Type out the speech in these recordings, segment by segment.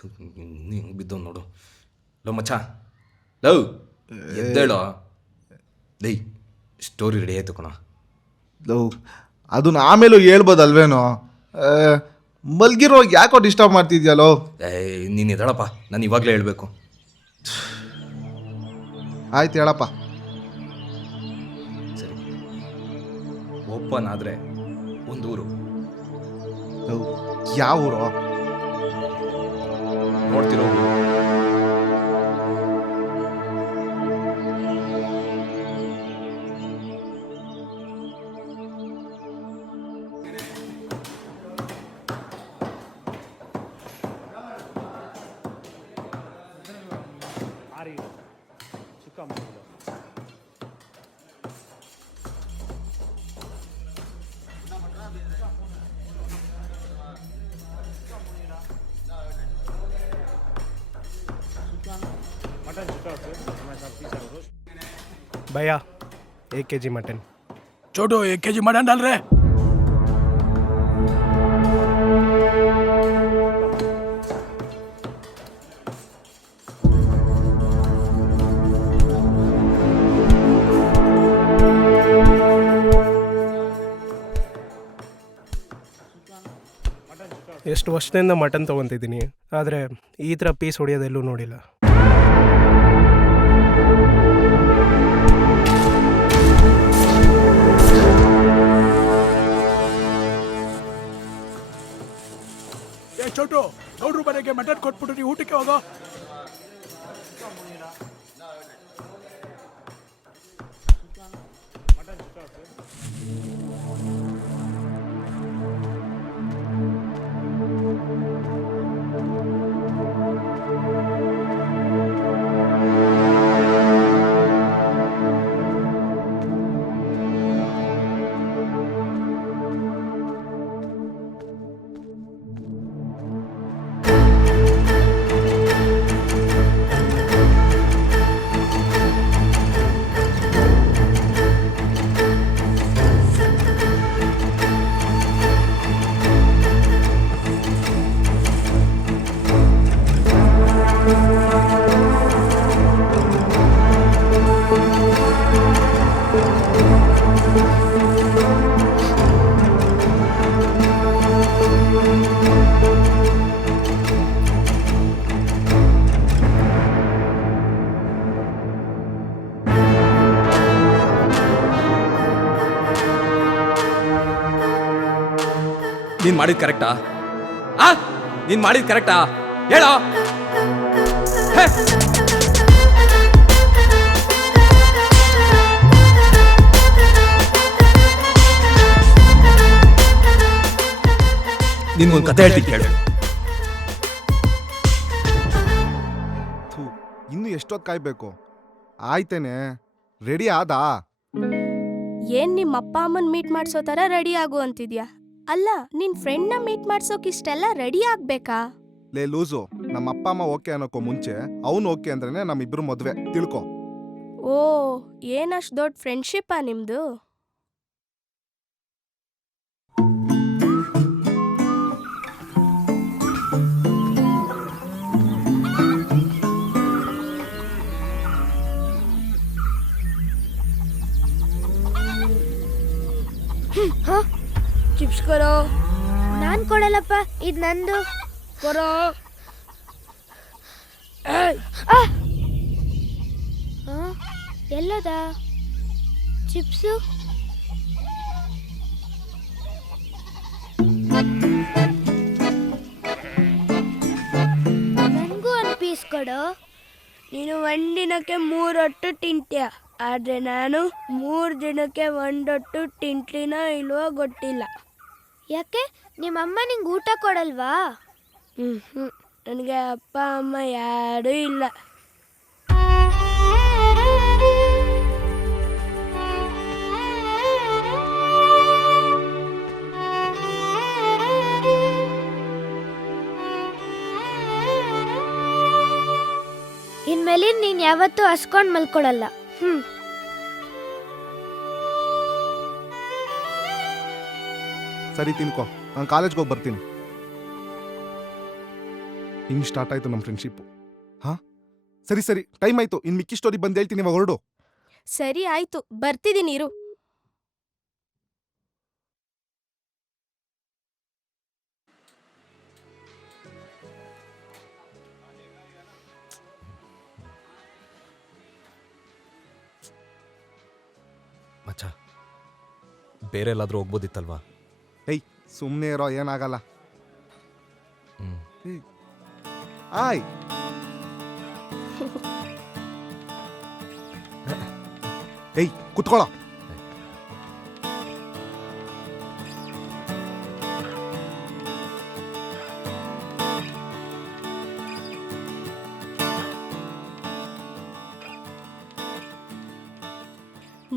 ಹಿಂಗೆ ಬಿದ್ದವ್ ನೋಡು. ಲೋ ಮಚ್ಚ, ಲವ್ ಎದ್ದೇಳೋ. ಲೈ ಸ್ಟೋರಿ ರೆಡಿ ಆಯ್ತು ಕಣ. ಲವ್ ಅದನ್ನ ಆಮೇಲೂ ಹೇಳ್ಬೋದಲ್ವೇನೋ. ಮಲ್ಗಿರೋ ಯಾಕೋ ಡಿಸ್ಟರ್ಬ್ ಮಾಡ್ತಿದ್ಯಲ್ಲೋ. ನೀನು ಎದ್ದೇಳಪ್ಪ, ನಾನು ಇವಾಗಲೇ ಹೇಳಬೇಕು. ಆಯ್ತು ಹೇಳಪ್ಪ. ಸರಿ, ಓಪನ್ ಆದರೆ ಒಂದೂರು. ಲವ್ ಯಾವ ಊರು? ನೋಡ್ತಿರೋ भैया 1 kg मटन। छोटो 1 kg मटन डाल रहे। ಎಷ್ಟು ವರ್ಷದಿಂದ ಮಟನ್ ತೊಗೊತಿದ್ದೀನಿ, ಆದರೆ ಈ ಥರ ಪೀಸ್ ಹೊಡೆಯೋದೆಲ್ಲೂ ನೋಡಿಲ್ಲ. छोटो 100 ರೂಪಾಯಿಗೆ ಮಟನ್ ಕೊಟ್ಬಿಟ್ಟು ನೀವು ಊಟಕ್ಕೆ ಹೋಗೋ. ನೀನು ಮಾಡಿದ ಕರೆಕ್ಟಾ? ನೀನು ಮಾಡಿದ ಕರೆಕ್ಟಾ ಹೇಳೋ. ನಿನ್ಗೊಂದು ಕತೆ ಹೇಳ್ತೀನಿ ಕೇಳು. ಇನ್ನು ಎಷ್ಟೊತ್ತು ಕಾಯ್ಬೇಕು? ಆಯ್ತೇನೆ, ರೆಡಿ ಆದಾ? ಏನ್ ನಿಮ್ಮ ಅಪ್ಪ ಅಮ್ಮನ್ ಮೀಟ್ ಮಾಡ್ಸೋ ತರ ರೆಡಿ ಆಗು ಅಂತಿದ್ಯಾ? ಅಲ್ಲ, ನಿನ್ ಫ್ರೆಂಡ್ನ ಮೀಟ್ ಮಾಡ್ಸೋಕ್ ಇಷ್ಟೆಲ್ಲ ರೆಡಿ ಆಗ್ಬೇಕಾ? ಲೇ ಲೂಸು, ನಮ್ಮ ಅಪ್ಪ ಅಮ್ಮ ಓಕೆ ಅನ್ನೋಕ್ಕೂ ಮುಂಚೆ ಅವ್ನು ಓಕೆ ಅಂದ್ರೇನೆ ನಮ್ಮಿಬ್ರು ಮದ್ವೆ, ತಿಳ್ಕೊ. ಓ, ಏನಷ್ಟು ದೊಡ್ಡ ಫ್ರೆಂಡ್ಶಿಪ್ಪಾ ನಿಮ್ದು? ಚಿಪ್ಸ್ ಕೊರೋ. ನಾನ್ ಕೊಡಲ್ಲಪ್ಪ, ಇದು ನಂದು. ಕೊರೋ. ಎಲ್ಲದ ಚಿಪ್ಸು? ನನಗೂ ಒಂದು ಪೀಸ್ ಕೊಡು. ನೀನು 1 ದಿನಕ್ಕೆ 3 ಹೊಟ್ಟು ತಿಂತ್ಯ, ಆದ್ರೆ ನಾನು 3 ದಿನಕ್ಕೆ 1 ಹೊಟ್ಟು ತಿಂತ್ಲಿನ ಇಲ್ವೋ ಗೊತ್ತಿಲ್ಲ. ಯಾಕೆ, ನಿಮ್ಮಮ್ಮ ನಿಂಗೆ ಊಟ ಕೊಡಲ್ವಾ? ನನಗೆ ಅಪ್ಪ ಅಮ್ಮ ಯಾರೂ ಇಲ್ಲ. ಇನ್ಮೇಲೆ ನೀನು ಯಾವತ್ತೂ ಹಸ್ಕೊಂಡು ಮಲ್ಕೊಡಲ್ಲ. ಸರಿ ತಿನ್ಕೋ, ನಾನು ಕಾಲೇಜ್ಗೆ ಹೋಗಿ ಬರ್ತೀನಿ. ಹಿಂಗೆ ಸ್ಟಾರ್ಟ್ ಆಯಿತು ನಮ್ಮ ಫ್ರೆಂಡ್ಶಿಪ್ಪು. ಹಾಂ ಸರಿ ಸರಿ, ಟೈಮ್ ಆಯಿತು. ಇನ್ನು ಮಿಕ್ಕಿ ಸ್ಟೋರಿ ಬಂದು ಹೇಳ್ತೀನಿ, ಇವಾಗ ಹೊರಡು. ಸರಿ ಆಯ್ತು, ಬರ್ತಿದ್ದೀನಿ ಇರು. ಮಚ್ಚ, ಬೇರೆ ಎಲ್ಲಾದ್ರೂ ಹೋಗ್ಬೋದಿತ್ತಲ್ವಾ? ಏಯ್ ಸುಮ್ಮನೆ ಇರೋ, ಏನಾಗಲ್ಲ. ಹ್ಮ್. ಆಯ್ ಏಯ್ ಕುತ್ಕೊಳ್ಳೋ.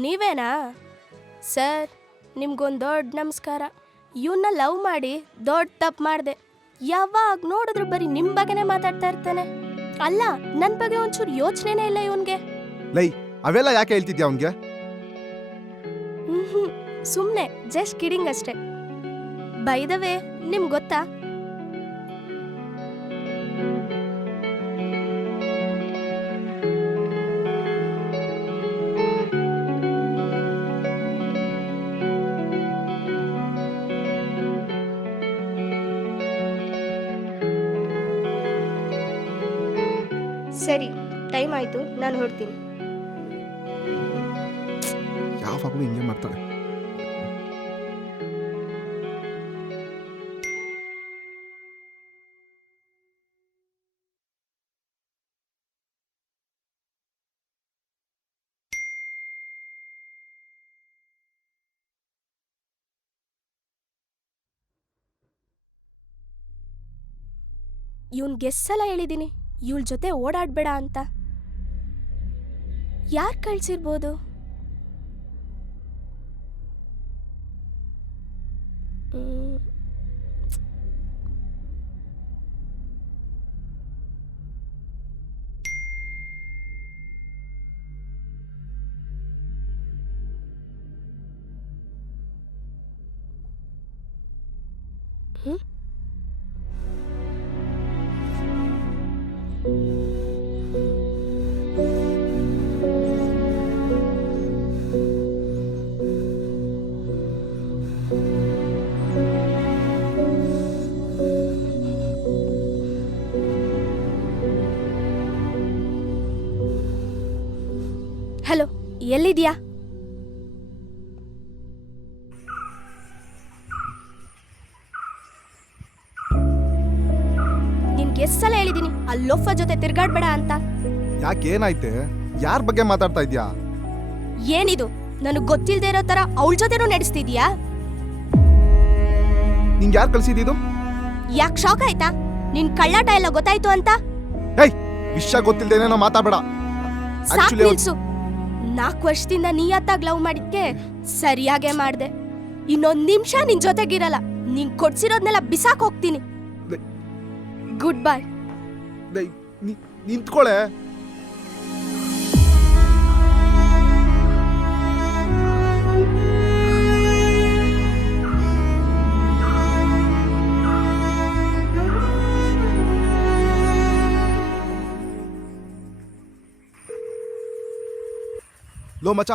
ನೀವೇನಾ ಸರ್? ನಿಮ್ಗೊಂದು ದೊಡ್ಡ ನಮಸ್ಕಾರ. ಇವನ್ನ ಲವ್ ಮಾಡಿ ದೊಡ್ಡ ತಪ್ಪು ಮಾಡಿದೆ. ಯಾವಾಗ ನೋಡಿದ್ರು ಬರೀ ನಿಮ್ಮ ಬಗ್ಗೆನೇ ಮಾತಾಡ್ತಾ ಇರ್ತಾನೆ. ಅಲ್ಲ, ನನ್ನ ಬಗ್ಗೆ ಒಂಚೂರು ಯೋಚನೆನೇ ಇಲ್ಲ ಇವನ್ಗೆ. ಲೈ ಅವೆಲ್ಲ ಯಾಕೆ ಹೇಳ್ತಿದ್ಯಾ ಅವನಿಗೆ? ಸುಮ್ಮನೆ ಜಸ್ಟ್ ಕಿಡಿಂಗ್ ಅಷ್ಟೇ. ಬೈ ದ ವೇ, ನಿಮ್ಗೆ ಗೊತ್ತಾ ಸರಿ, ಟೈಮ್ ಆಯ್ತು, ನಾನು ಹೊರಡ್ತೀನಿ. ಯಾವಾಗಲೂ ಹಿಂಗೆ ಮಾಡ್ತಾಳೆ. ಇವನ್ಗೆ ಎಷ್ಟ್ ಸಲ ಹೇಳಿದ್ದೀನಿ ಇವಳ ಜೊತೆ ಓಡಾಡ್ಬೇಡ ಅಂತ. ಯಾರು ಕಳ್ಸಿರ್ಬೋದು? ಹಲೋ, ಎಲ್ಲಿದ್ಯಾ? ನಿನ್ಗೆ ಎಷ್ಟ್ ಸಲ ಹೇಳಿದೀನಿ ಆ ಲೋಫ ಜೊತೆ ತಿರ್ಗಾಡ್ಬೇಡ ಅಂತ. ಯಾಕೆ, ಏನಾಯ್ತೆ? ಯಾರ ಬಗ್ಗೆ ಮಾತಾಡ್ತಾ ಇದ್ಯಾ? ಏನಿದು, ನನಗ್ ಗೊತ್ತಿಲ್ದೇ ಇರೋ ತರ ಅವಳ ಜೊತೆನೂ ನಡೆಸ್ತಿದ್ಯಾ? ನಿಂಗೆ ಯಾರು ಕಳ್ಸಿದ್ದು? ಯಾಕೆ ಶಾಕ್ ಆಯ್ತಾ? ನಿನ್ ಕಳ್ಳಾಟ ಎಲ್ಲ ಗೊತ್ತಾಯ್ತು ಅಂತ? ಏಯ್ ವಿಷಯ ಗೊತ್ತಿಲ್ದೇನೇನೋ ಮಾತಾಡ್ಬೇಡ. ಸಾಕ್ ನಿಲ್ಸು. 4 ವರ್ಷದಿಂದ ನೀಯತ್ತಾಗಿ ಲವ್ ಮಾಡಿದ್ಕೆ ಸರಿಯಾಗೆ ಮಾಡ್ದೆ. ಇನ್ನೊಂದ್ ನಿಮಿಷ ನಿನ್ ಜೊತೆಗಿರಲ್ಲ. ನೀನ್ ಕೊಡ್ಸಿರೋದ್ನೆಲ್ಲ ಬಿಸಾಕ್ ಹೋಗ್ತೀನಿ. Good bye. ನಿಂತ್ಕೊಳೆ. ಲೋ ಮಚ,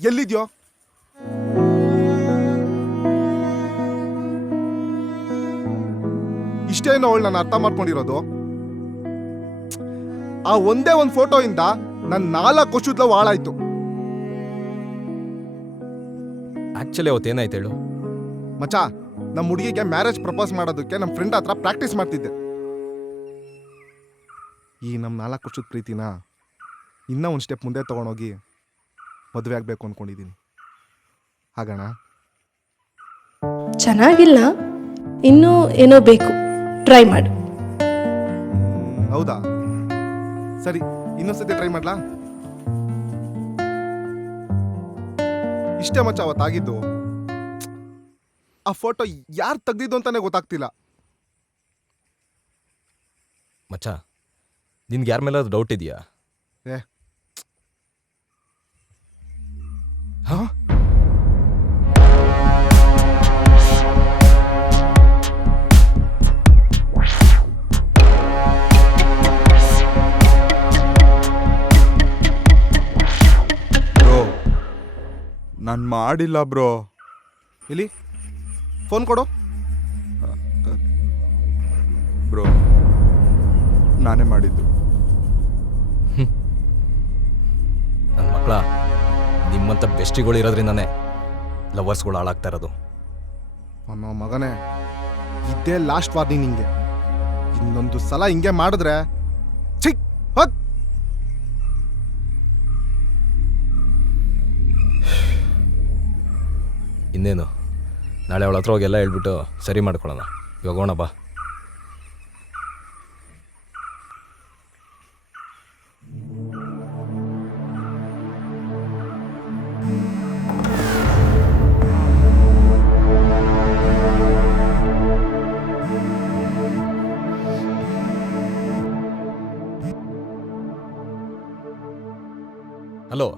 ಎಲ್ಲಿದ್ಯೋ? ಇಷ್ಟೇನೋ ಅವಳು ನಾನು ಅರ್ಥ ಮಾಡ್ಕೊಂಡಿರೋದು. ಆ ಒಂದೇ ಒಂದು ಫೋಟೋಯಿಂದ ನನ್ನ 4 ವರ್ಷದ ಲವ್ ಹಾಳಾಯ್ತು. ಆಕ್ಚುಲಿ ಅವತ್ತೇನಾಯ್ತು ಹೇಳು? ಮಚ, ನಮ್ಮ ಹುಡುಗಿಗೆ ಮ್ಯಾರೇಜ್ ಪ್ರಪೋಸ್ ಮಾಡೋದಕ್ಕೆ ನಮ್ಮ ಫ್ರೆಂಡ್ ಹತ್ರ ಪ್ರಾಕ್ಟೀಸ್ ಮಾಡ್ತಿದ್ದೆ. ಈ ನಮ್ಮ 4 ವರ್ಷದ ಪ್ರೀತಿನ ಇನ್ನೂ ಒಂದು ಸ್ಟೆಪ್ ಮುಂದೆ ತೊಗೊಂಡೋಗಿ ಮದುವೆ ಆಗಬೇಕು ಅಂದ್ಕೊಂಡಿದ್ದೀನಿ. ಹಾಗಣ? ಚೆನ್ನಾಗಿಲ್ಲ, ಇನ್ನೂ ಏನೋ ಬೇಕು, ಟ್ರೈ ಮಾಡು. ಹೌದಾ? ಸರಿ, ಇನ್ನೊಂದ್ಸತಿ ಟ್ರೈ ಮಾಡ್ಲಾ? ಇಷ್ಟೇ ಮಚ್ಚ ಅವತ್ತಾಗಿದ್ದು. ಆ ಫೋಟೋ ಯಾರು ತೆಗ್ದಿದ್ದು ಅಂತಾನೆ ಗೊತ್ತಾಗ್ತಿಲ್ಲ. ಮಚ್ಚ, ನಿನ್ಗೆ ಯಾರ ಮೇಲೆ ಡೌಟ್ ಇದೆಯಾ? ಏ ಹಾ, ನಾನು ಮಾಡಿಲ್ಲ ಬ್ರೋ. ಇಲ್ಲಿ ಫೋನ್ ಕೊಡು. ಬ್ರೋ ನಾನೇ ಮಾಡಿದ್ದು. ನನ್ನ ಮಕ್ಕಳ, ನಿಮ್ಮಂಥ ಬೆಸ್ಟಿಗಳು ಇರೋದ್ರಿಂದನೇ ಲವರ್ಸ್ಗಳು ಹಾಳಾಗ್ತಾ ಇರೋದು. ಅನ್ನೋ ಮಗನೇ, ಇದೇ ಲಾಸ್ಟ್ ವಾರ್ನಿಂಗ್ ನಿಂಗೆ. ಇನ್ನೊಂದು ಸಲ ಹಿಂಗೆ ಮಾಡಿದ್ರೆ ಚಿಕ್ ಹೋಗ್. ಇನ್ನೇನು, ನಾಳೆ ಅವಳ ಹತ್ರ ಹೋಗಿ ಎಲ್ಲ ಹೇಳ್ಬಿಟ್ಟು ಸರಿ ಮಾಡ್ಕೊಳ್ಳೋಣ. ಇವಾಗ ಹೋಗೋಣ ಬಾ. ಹಲೋ,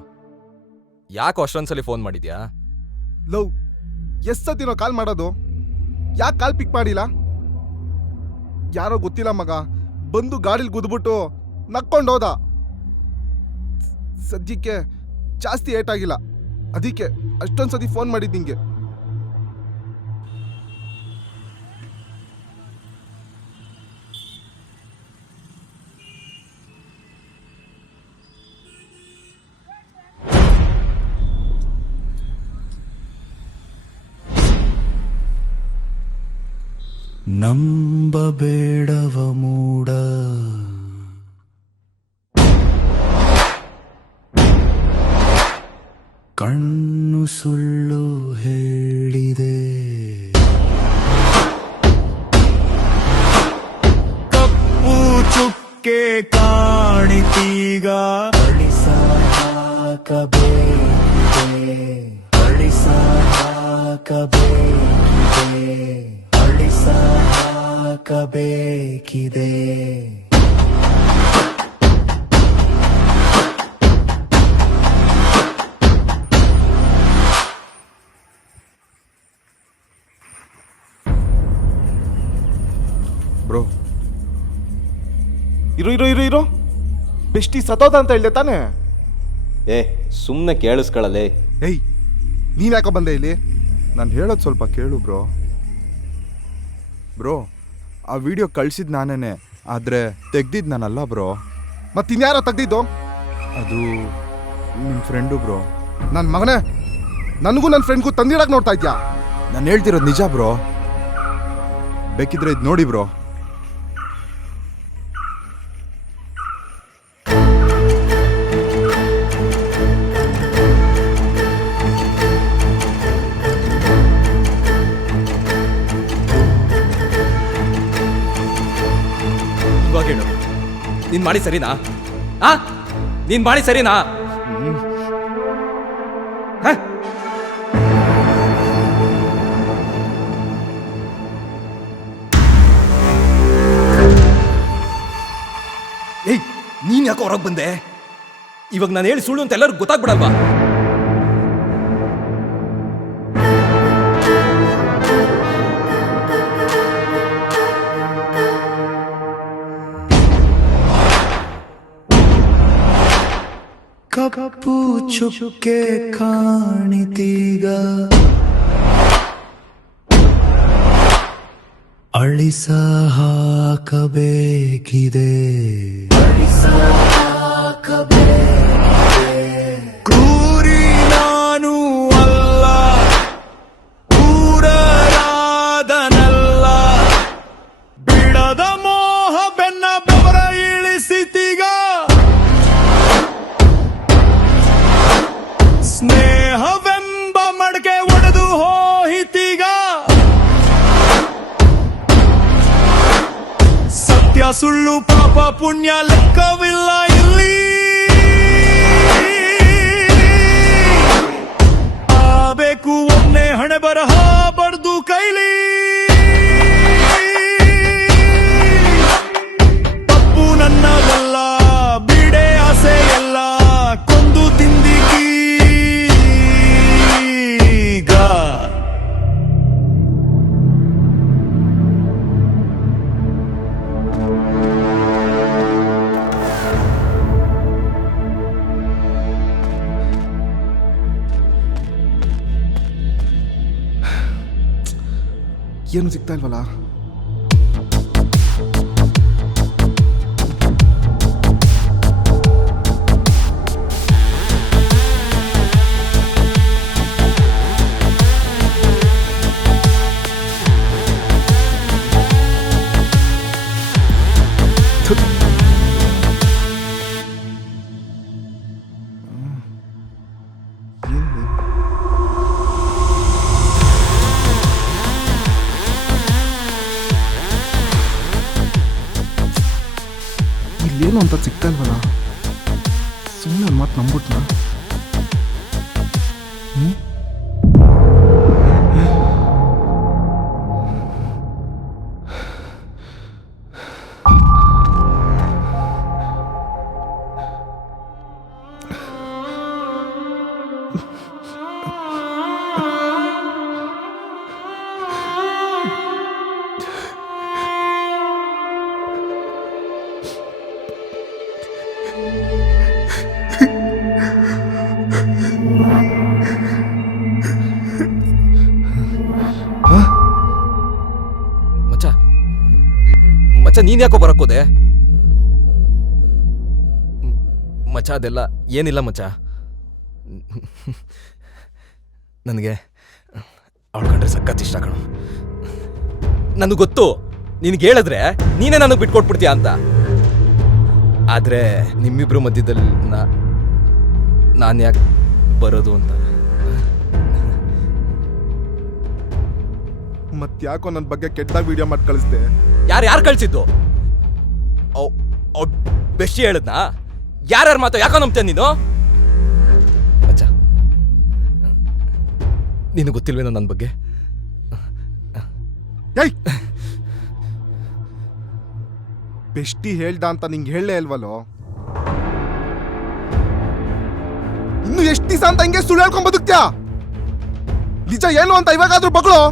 ಯಾಕೆ ಅಷ್ಟೊಂದ್ಸಲಿ ಫೋನ್ ಮಾಡಿದ್ಯಾ? ಲವ್, ಎಷ್ಟು ಸತಿನೋ ಕಾಲ್ ಮಾಡೋದು, ಯಾಕೆ ಕಾಲ್ ಪಿಕ್ ಮಾಡಿಲ್ಲ? ಯಾರೋ ಗೊತ್ತಿಲ್ಲ ಮಗ ಬಂದು ಗಾಡೀಲಿ ಗುದ್ಬಿಟ್ಟು ನಕ್ಕೊಂಡೋದ. ಸದ್ಯಕ್ಕೆ ಜಾಸ್ತಿ ಏಟಾಗಿಲ್ಲ, ಅದಕ್ಕೆ ಅಷ್ಟೊಂದು ಸತಿ ಫೋನ್ ಮಾಡಿದ್ದು ನಿಂಗೆ. ನಂಬಬೇಡವ ಮೂಡ, ಕಣ್ಣು ಸುಳ್ಳು ಹೇಳಿದೆ. ಕಪ್ಪು ಚುಕ್ಕೆ ಕಾಣಿತೀಗ, ಅಳಿಸ ಹಾಕಬೇಕಿದೆ, ಅಳಿಸ ಹಾಕಬೇಕಿದೆ, ಅಳಿಸ ಹಾಕಬೇಕಿದೆ. ಬ್ರೋ, ಇರೋ ಬೆಸ್ಟಿ ಸತೋದ ಅಂತ ಹೇಳ್ದೆ ತಾನೆ? ಸುಮ್ಮನೆ ಕೇಳಿಸ್ಕೊಳ್ಳಲೇ. ಏಯ್, ನೀನ್ ಯಾಕೋ ಬಂದೆ ಇಲ್ಲಿ? ನಾನು ಹೇಳೋದು ಸ್ವಲ್ಪ ಕೇಳು ಬ್ರೋ. ಬ್ರೋ, ಆ ವಿಡಿಯೋ ಕಳ್ಸಿದ್ದು ನಾನೇನೆ, ಆದರೆ ತೆಗ್ದಿದ್ದು ನಾನಲ್ಲ ಬ್ರೋ. ಮತ್ತಿನ್ಯಾರೋ ತೆಗ್ದಿದ್ದು? ಅದು ನಿಮ್ಮ ಫ್ರೆಂಡು ಬ್ರೋ. ನನ್ನ ಮಗನೇ, ನನಗೂ ನನ್ನ ಫ್ರೆಂಡ್ಗೂ ತಂದಿಡಕ್ಕೆ ನೋಡ್ತಾ ಇದ್ಯಾ? ನಾನು ಹೇಳ್ತಿರೋದು ನಿಜ ಬ್ರೋ, ಬೇಕಿದ್ರೆ ಇದು ನೋಡಿ ಬ್ರೋ. ಇವಾಗ ಹೇಳು, ನೀನ್ ಮಾಡಿ ಸರಿನಾ? ನೀನ್ ಮಾಡಿ ಸರಿನಾ? ಏಯ್, ನೀನ್ ಯಾಕೋ ಹೊರಗೆ ಬಂದೆ? ಇವಾಗ ನಾನು ಹೇಳಿ ಸುಳ್ಳು ಅಂತ ಎಲ್ಲರಿಗೂ ಗೊತ್ತಾಗ್ಬಿಡಲ್ವಾ? ಕಪ್ಪು ಚುಕ್ಕೆ ಕಾಣಿತೀಗ, ಅಳಿಸ ಹಾಕಬೇಕಿದೆ, ಅಳಿಸ ಹಾಕಬೇಕಿದೆ. ಕ್ರೂರಿ ನಾನು ಅಲ್ಲ, ಕ್ರೂರರಾದನಲ್ಲ, ಬಿಡದ ಮೋಹ ಬೆನ್ನ ಬೆವರ ಇಳಿಸಿತೀಗ, ಸ್ನೇಹವೆಂಬ ಮಡಕೆ ಒಡೆದು ಹೋಯಿತೀಗ, ಸತ್ಯ ಸುಳ್ಳು ಪಾಪ ಪುಣ್ಯ ಲೆಕ್ಕವಿಲ್ಲ ಇಲ್ಲಿ, ಆಬೇಕು ಒಮ್ಮೆ ಹಣೆ ಬರಹ ಬಡ್ದು ಕೈಲಿ. ತಪ್ಪು ನನ್ನದಲ್ಲ, ಬಿಡೆ ಆಸೆ ಎಲ್ಲ, ಕೊಂದು ತಿಂದಿಗೀಗ. ಏನು ಸಿಗ್ತಾ ಇಲ್ವಲ್ಲ. ಇಲ್ಲೇನು ಅಂತ ಸಿಗ್ತಾ ಇಲ್ವಲ್ಲ. ಸುಮ್ಮನೆ ಒಂದು ಮಾತು ನಂಬಿಟ್ನಾ? ಮಚ್ಚ ಮಚ್ಚ ನೀನ್ ಯಾಕೋ ಬರಕ್ಕೋದೆ? ಮಚ್ಚ ಅದೆಲ್ಲ ಏನಿಲ್ಲ ಮಚ್ಚ. ನನಗೆ ಅವಳು ಕಂಡ್ರೆ ಸಖತ್ ಇಷ್ಟ ಕಣೋ. ನನಗೆ ಗೊತ್ತು ನಿನಗೆ ಹೇಳಿದ್ರೆ ನೀನೇ ನನಗೆ ಬಿಟ್ಕೊಟ್ಬಿಡ್ತೀಯ ಅಂತ. ಆದರೆ ನಿಮ್ಮಿಬ್ರು ಮಧ್ಯದಲ್ಲಿ ನಾನು ಯಾಕೆ ಬರೋದು ಅಂತ. ಮತ್ತ್ಯಾಕೋ ನನ್ನ ಬಗ್ಗೆ ಕೆಟ್ಟದಾಗ ವಿಡಿಯೋ ಮಾಡಿ ಕಳಿಸ್ದೆ? ಯಾರು ಕಳ್ಸಿದ್ದು? ಬೆಸ್ಟ್ ಹೇಳಿದ್ನಾ? ಯಾರ್ಯಾರು ಮಾತೋ ಯಾಕೋ ನಂಬ್ತೇನೆ ನೀನು? ಅಚ್ಚ ನಿನಗೆ ಗೊತ್ತಿಲ್ವೇನೋ ನನ್ನ ಬಗ್ಗೆ? ಏಯ್, ಬೆಷ್ಟಿ ಹೇಳ್ದ ಅಂತ ನಿಂಗೆ ಹೇಳಲೇ ಇಲ್ವಲ್ಲೋ? ಇನ್ನು ಎಷ್ಟು ದಿವಸ ಅಂತ ಹಿಂಗೆ ಸುಳ್ಳು ಹೇಳ್ಕೊಂಡ್ ಬದುಕ್ತ್ಯಾ? ನಿಜ ಏನು ಅಂತ ಇವಾಗಾದ್ರೂ ಬಗಳು.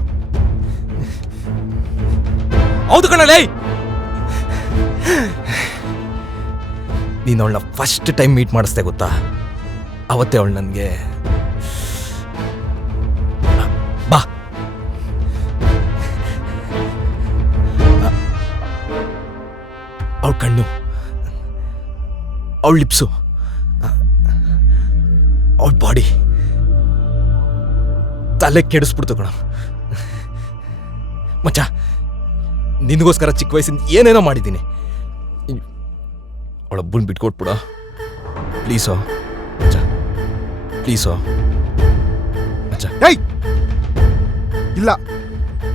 ಹೌದು ಕಣಲೇ, ನೀನು ಅವಳನ್ನ ಫಸ್ಟ್ ಟೈಮ್ ಮೀಟ್ ಮಾಡಿಸ್ದೆ ಗೊತ್ತಾ? ಅವತ್ತೇ ಅವಳು ನನಗೆ ಬಾ ಅವಳ ಕಣ್ಣು, ಅವಳ ಲಿಪ್ಸು, ಅವಳ ಬಾಡಿ ತಲೆ ಕೆಡಿಸ್ಬಿಡ್ತು ಕಣ. ಮಚ್ಚ ನಿನಗೋಸ್ಕರ ಚಿಕ್ಕ ವಯಸ್ಸಿಂದ ಏನೇನೋ ಮಾಡಿದ್ದೀನಿ. ಅವಳೊಬ್ಬನ್ ಬಿಟ್ಕೊಟ್ಬಿಡ ಪ್ಲೀಸೋ ಮಚ್ಚ, ಪ್ಲೀಸೋ ಮಚ್ಚ. ಏಯ್, ಇಲ್ಲ,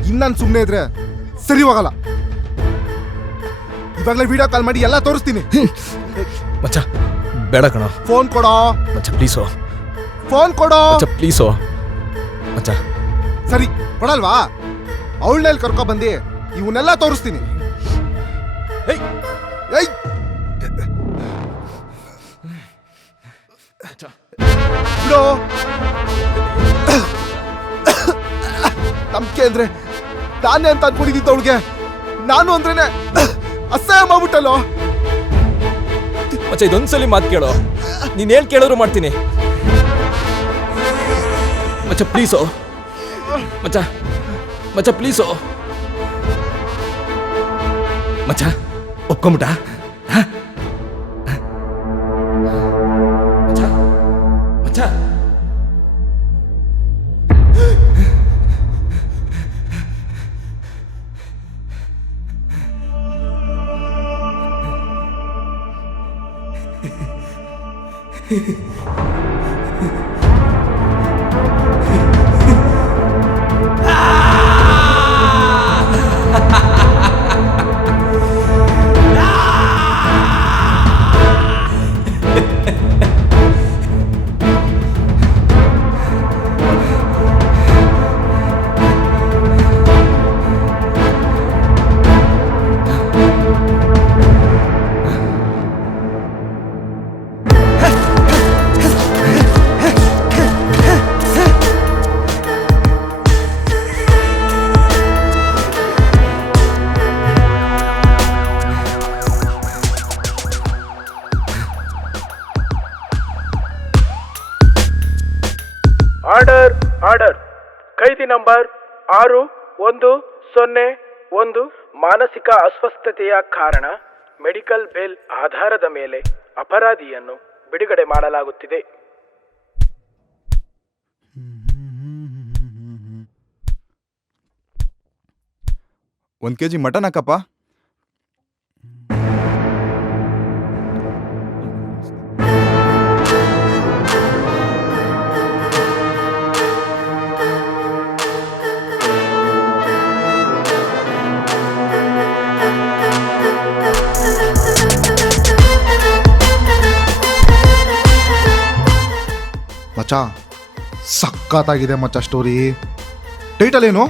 ಇನ್ನಾನು ಸುಮ್ಮನೆ ಇದ್ರೆ ಸರಿ ಹೋಗಲ್ಲ. ಇವಾಗಲೇ ವಿಡಿಯೋ ಕಾಲ್ ಮಾಡಿ ಎಲ್ಲ ತೋರಿಸ್ತೀನಿ. ಮಚ್ಚ ಬೇಡ ಕಣ. ಫೋನ್ ಕೊಡೋ ಮಚ್ಚ, ಪ್ಲೀಸೋ. ಫೋನ್ ಕೊಡೋ ಮಚ್ಚ, ಪ್ಲೀಸೋ ಮಚ್ಚ. ಸರಿ ಕೊಡಲ್ವಾ? ಅವಳನ್ನೆಲ್ಲಿ ಕರ್ಕೊ ಬಂದು ಇವನ್ನೆಲ್ಲ ತೋರಿಸ್ತೀನಿ. ಏಯ್ ಏಯ್, ಬಿಡೋ. ನಂಬಿಕೆ ಅಂದ್ರೆ ನಾನೇ ಅಂತ ಅನ್ಕೊಂಡಿದ್ದ ಅವಳಿಗೆ ನಾನು ಅಂದ್ರೇನೆ ಅಸಹ್ಯ ಮಾಡ್ಬಿಟ್ಟಲ್ಲೋ. ಮಚ್ಚ ಇದೊಂದ್ಸಲಿ ಮಾತು ಕೇಳೋ, ನೀನ್ ಹೇಳ್ ಕೇಳೋರು ಮಾಡ್ತೀನಿ. ಮಚ್ಚ ಪ್ಲೀಸೋ ಮಚ್ಚ, ಮಚ್ಚ ಪ್ಲೀಸೋ ಮಚ್ಚ. ಒಪ್ಕೊಂಬಿಟ್ಟ? ಮಚ್ಚ ಮಚ್ಚ ಆರ್ಡರ್. ಕೈದಿ ನಂಬರ್ 6101 01 ಮಾನಸಿಕ ಅಸ್ವಸ್ಥತೆಯ ಕಾರಣ ಮೆಡಿಕಲ್ ಬೇಲ್ ಆಧಾರದ ಮೇಲೆ ಅಪರಾಧಿಯನ್ನು ಬಿಡುಗಡೆ ಮಾಡಲಾಗುತ್ತಿದೆ. ಒಂದು kg ಮಟನ್ ಹಾಕಪ್ಪ. ಮಚ್ಚ ಸಖತ್ತಾಗಿದೆ ಮಚ್ಚ ಸ್ಟೋರಿ. ಟೈಟಲ್ ಏನು?